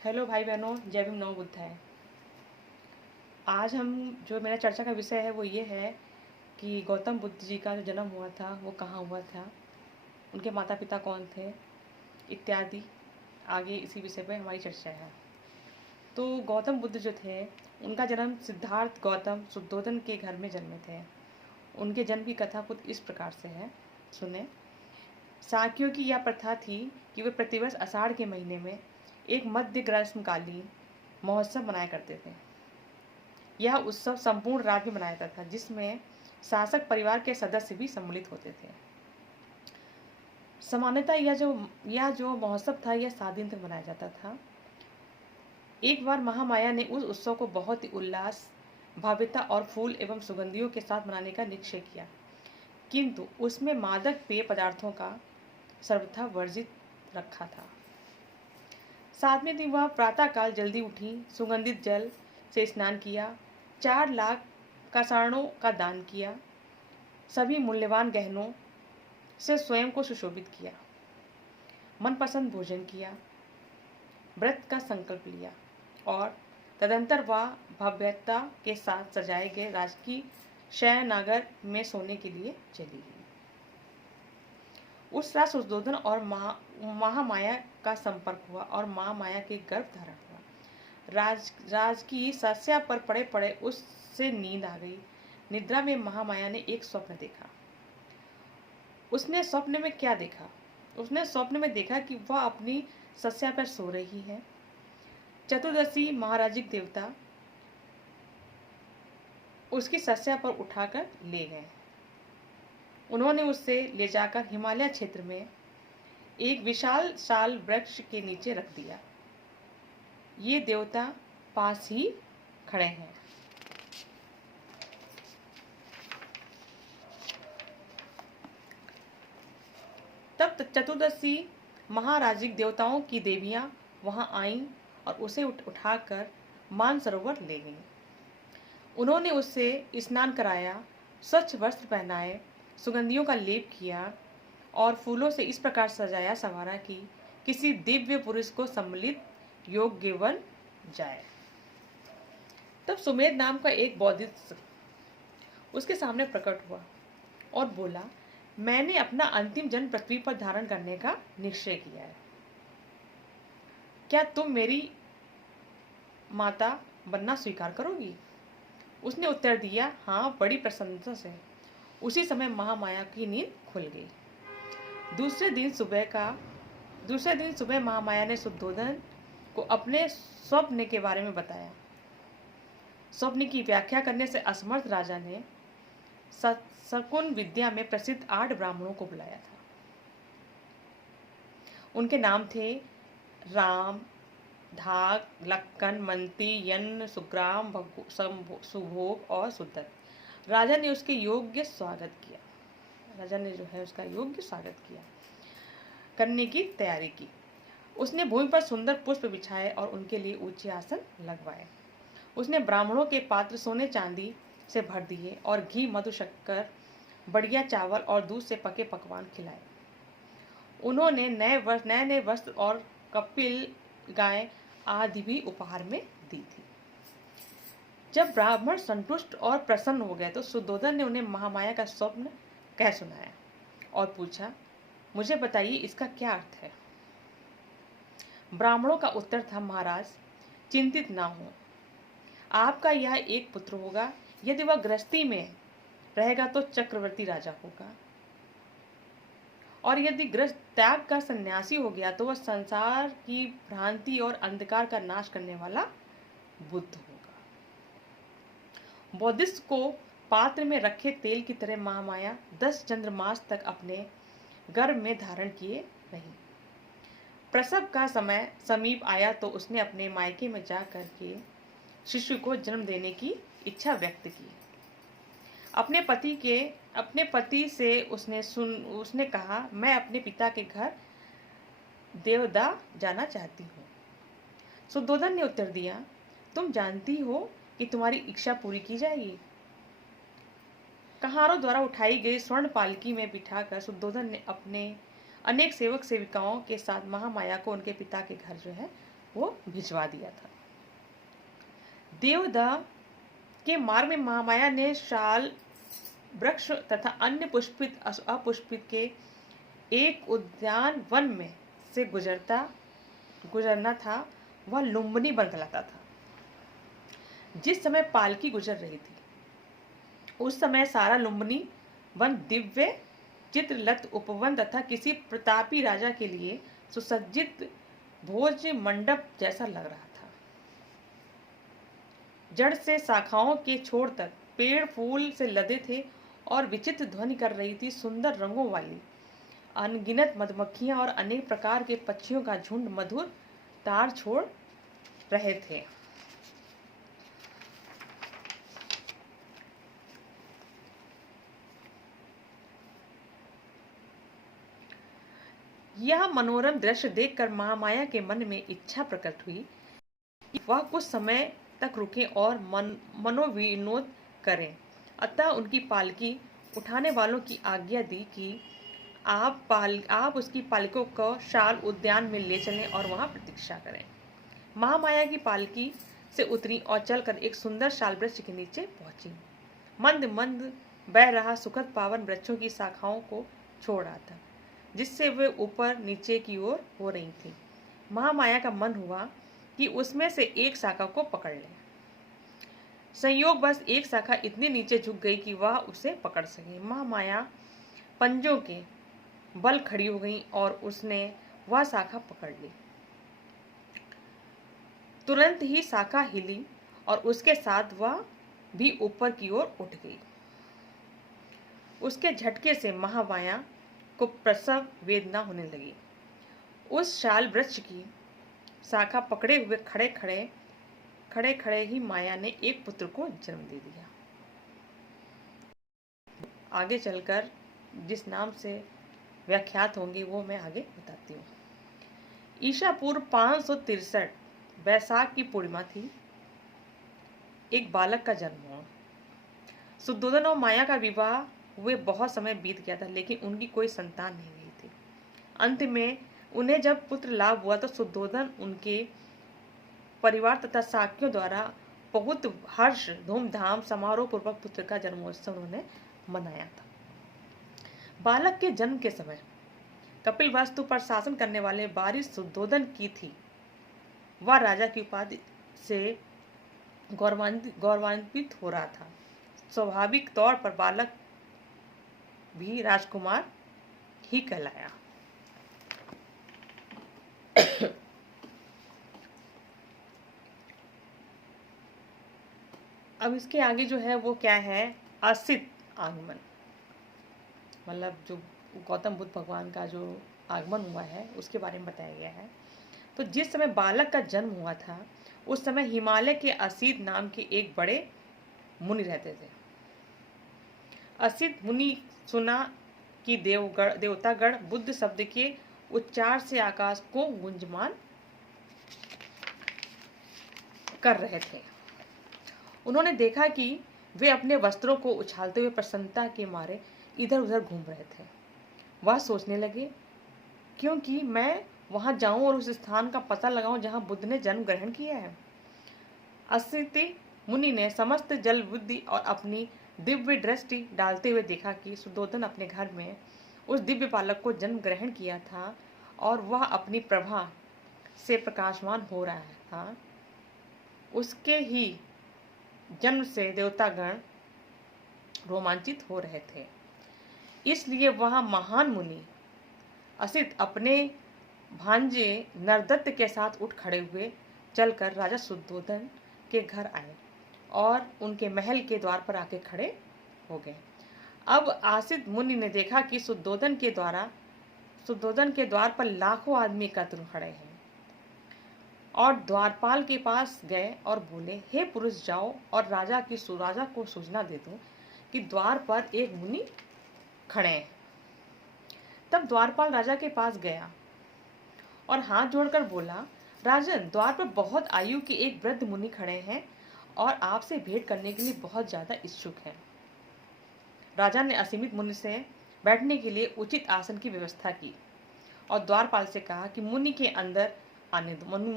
Hello भाई बहनों, जय भीम नमो बुद्धाय। आज हम जो मेरा चर्चा का विषय है वो ये है कि गौतम बुद्ध जी का जो जन्म हुआ था वो कहाँ हुआ था, उनके माता पिता कौन थे इत्यादि। आगे इसी विषय पर हमारी चर्चा है। तो गौतम बुद्ध जो थे उनका जन्म सिद्धार्थ गौतम शुद्धोधन के घर में जन्मे थे। उनके जन्म की कथा कुछ इस प्रकार से है, सुने। शाक्यों की यह प्रथा थी कि वे प्रतिवर्ष आषाढ़ के महीने में एक मध्य ग्रीष्मकालीन महोत्सव मनाया करते थे। यह उत्सव संपूर्ण राज्य में मनाया जाता था, जिसमें शासक परिवार के सदस्य भी सम्मिलित होते थे। सामान्यतः यह जो महोत्सव था यह 7 दिन तक मनाया जाता था। एक बार महामाया ने उस उत्सव को बहुत ही उल्लास, भव्यता और फूल एवं सुगंधियों के साथ मनाने का निश्चय किया, किंतु उसमें मादक पेय पदार्थों का सर्वथा वर्जित रखा था। 7वें दिन वह प्रातःकाल जल्दी उठी, सुगंधित जल से स्नान किया, 4 लाख काषाणों का दान किया, सभी मूल्यवान गहनों से स्वयं को सुशोभित किया, मनपसंद भोजन किया, व्रत का संकल्प लिया और तदंतर वह भव्यता के साथ सजाए गए राजकीय शयनागार में सोने के लिए चली गई। उस रात शुद्धोधन और महामाया का संपर्क हुआ और महामाया के गर्भ धारण हुआ। राज की शस्या पर पड़े पड़े उससे नींद आ गई। निद्रा में महामाया ने एक स्वप्न देखा। उसने स्वप्न में क्या देखा? उसने स्वप्न में देखा कि वह अपनी शस्या पर सो रही है। चतुर्दशी महाराजिक देवता उसकी शस्या पर उठाकर ले गए। उन्होंने उससे ले जाकर हिमालय क्षेत्र में एक विशाल साल वृक्ष के नीचे रख दिया। ये देवता पास ही खड़े हैं। तब चतुर्दशी महाराजिक देवताओं की देवियां वहां आईं और उसे उठाकर मानसरोवर ले गईं। उन्होंने उससे स्नान कराया, स्वच्छ वस्त्र पहनाए, सुगंधियों का लेप किया और फूलों से इस प्रकार सजाया संवारा कि किसी दिव्य पुरुष को सम्मिलित योग्य बन जाए। तब सुमेध नाम का एक बौद्धिस्ट उसके सामने प्रकट हुआ और बोला, मैंने अपना अंतिम जन्म पृथ्वी पर धारण करने का निश्चय किया है। क्या तुम मेरी माता बनना स्वीकार करोगी? उसने उत्तर दिया, हाँ, बड़ी प्रसन्नता से। उसी समय महामाया की नींद खुल गई। दूसरे दिन सुबह महामाया ने शुद्धोधन को अपने स्वप्न के बारे में बताया। स्वप्न की व्याख्या करने से असमर्थ राजा ने शकुन विद्या में प्रसिद्ध 8 ब्राह्मणों को बुलाया था। उनके नाम थे राम, धाक, लक्कन, मंती, यन्न, सुग्राम, सुभोग और सुदत्त। राजा ने उसका योग्य स्वागत किया, करने की तैयारी की। उसने भूमि पर सुंदर पुष्प बिछाए और उनके लिए ऊंचे आसन लगवाए। उसने ब्राह्मणों के पात्र सोने चांदी से भर दिए और घी, मधु, शक्कर, बढ़िया चावल और दूध से पके पकवान खिलाए। उन्होंने नए वस्त्र और कपिल गाय आदि भी उपहार में दी थी। जब ब्राह्मण संतुष्ट और प्रसन्न हो गए तो शुद्धोधन ने उन्हें महामाया का स्वप्न कह सुनाया और पूछा, मुझे बताइए इसका क्या अर्थ है? ब्राह्मणों का उत्तर था, महाराज, चिंतित ना हो, आपका यह एक पुत्र होगा। यदि वह गृहस्थी में रहेगा तो चक्रवर्ती राजा होगा, और यदि गृहस्थ त्याग का सन्यासी हो गया तो वह संसार की भ्रांति और अंधकार का नाश करने वाला बुद्ध होगा। बौद्धिस्ट को पात्र में रखे तेल की तरह महामाया 10 चंद्रमास तक अपने गर्भ में धारण किए रही। प्रसव का समय समीप आया तो उसने अपने मायके में जा करके शिशु को जन्म देने की इच्छा व्यक्त की। अपने पति से उसने कहा, मैं अपने पिता के घर देवदा जाना चाहती हूँ। शुद्धोधन ने उत्तर दिया, तुम जानती हो कि तुम्हारी इच्छा पूरी की जाएगी। कहारों द्वारा उठाई गई स्वर्ण पालकी में बिठाकर शुद्धोधन ने अपने अनेक सेवक सेविकाओं के साथ महामाया को उनके पिता के घर वो भिजवा दिया था। देवदाह के मार्ग में महामाया ने शाल वृक्ष तथा अन्य पुष्पित अपुष्पित के एक उद्यान वन में से गुजरना था। वह लुम्बिनी वन कहलाता था। जिस समय पालकी गुजर रही थी उस समय सारा लुम्बिनी वन दिव्य चित्रलत उपवन तथा किसी प्रतापी राजा के लिए सुसज्जित भोज मंडप जैसा लग रहा था। जड़ से शाखाओं के छोर तक पेड़ फूल से लदे थे और विचित्र ध्वनि कर रही थी। सुंदर रंगों वाली अनगिनत मधुमक्खियां और अनेक प्रकार के पक्षियों का झुंड मधुर तार छोड़ रहे थे। यह मनोरम दृश्य देखकर महामाया के मन में इच्छा प्रकट हुई कि वह कुछ समय तक रुके और मनोविनोद करें। अतः उनकी पालकी उठाने वालों की आज्ञा दी कि आप उसकी पालकों को शाल उद्यान में ले चलें और वहां प्रतीक्षा करें। महामाया की पालकी से उतरी और चलकर एक सुंदर शाल वृक्ष के नीचे पहुंची। मंद मंद बह रहा सुखद पावन वृक्षों की शाखाओं को छोड़ रहा था, जिससे वे ऊपर नीचे की ओर हो रही थी। महामाया का मन हुआ कि उसमें से एक शाखा को पकड़ ले। संयोग बस एक शाखा इतनी नीचे झुक गई कि वह उसे पकड़ सके। महामाया पंजों के बल खड़ी हो गई और उसने वह शाखा पकड़ ली। तुरंत ही शाखा हिली और उसके साथ वह भी ऊपर की ओर उठ गई। उसके झटके से महामाया को प्रसव वेदना होने लगी। उस शाल वृक्ष की शाखा पकड़े हुए खड़े खड़े ही माया ने एक पुत्र को जन्म दे दिया। आगे चलकर जिस नाम से व्याख्यात होंगे वो मैं आगे बताती हूँ। ईसा पूर्व 563 वैशाख की पूर्णिमा थी। एक बालक का जन्म हुआ। शुद्धोधन और माया का विवाह हुए बहुत समय बीत गया था, लेकिन उनकी कोई संतान नहीं हुई थी। अंत में उन्हें जब पुत्र लाभ हुआ तो शुद्धोधन उनके परिवार तथा साकियों द्वारा बहुत हर्ष धूमधाम समारोह पूर्वक पुत्र का जन्मोत्सव उन्होंने मनाया था। बालक के जन्म के समय कपिल वस्तु पर शासन करने वाले वारिस शुद्धोधन की थी। वह राजा की उपाधि से गौरवान्वित हो रहा था। स्वाभाविक तौर पर बालक भी राजकुमार ही कहलाया। अब इसके आगे जो है वो क्या है, असित आगमन, मतलब जो गौतम बुद्ध भगवान का जो आगमन हुआ है उसके बारे में बताया गया है। तो जिस समय बालक का जन्म हुआ था उस समय हिमालय के असित नाम के एक बड़े मुनि रहते थे। असित मुनि सुना कि देवतागण बुद्ध शब्द के उच्चार से आकाश को गुंजमान कर रहे थे। उन्होंने देखा कि वे अपने वस्त्रों को उछालते हुए प्रसन्नता के मारे इधर उधर घूम रहे थे। वह सोचने लगे, क्योंकि मैं वहां जाऊं और उस स्थान का पता लगाऊं जहां बुद्ध ने जन्म ग्रहण किया है। असित मुनि ने समस्त जल बुद्धि और अपनी दिव्य दृष्टि डालते हुए देखा कि शुद्धोधन अपने घर में उस दिव्य बालक को जन्म ग्रहण किया था और वह अपनी प्रभा से प्रकाशमान हो रहा था। उसके ही जन्म से देवतागण रोमांचित हो रहे थे। इसलिए वह महान मुनि असित अपने भांजे नरदत्त के साथ उठ खड़े हुए चलकर राजा शुद्धोधन के घर आए और उनके महल के द्वार पर आके खड़े हो गए। अब असित मुनि ने देखा कि शुद्धोधन के द्वार पर लाखों आदमी एकत्र खड़े हैं और द्वारपाल के पास गए और बोले, हे पुरुष, जाओ और राजा को सूचना दे दो कि द्वार पर एक मुनि खड़े हैं। तब द्वारपाल राजा के पास गया और हाथ जोड़कर बोला, राजन, द्वार पर बहुत आयु के एक वृद्ध मुनि खड़े हैं और आपसे भेंट करने के लिए बहुत ज्यादा इच्छुक हैं। राजा ने असीमित मुनि से बैठने के लिए उचित आसन की व्यवस्था की और द्वारपाल से कहा कि मुनि के अंदर आने दो। मुनि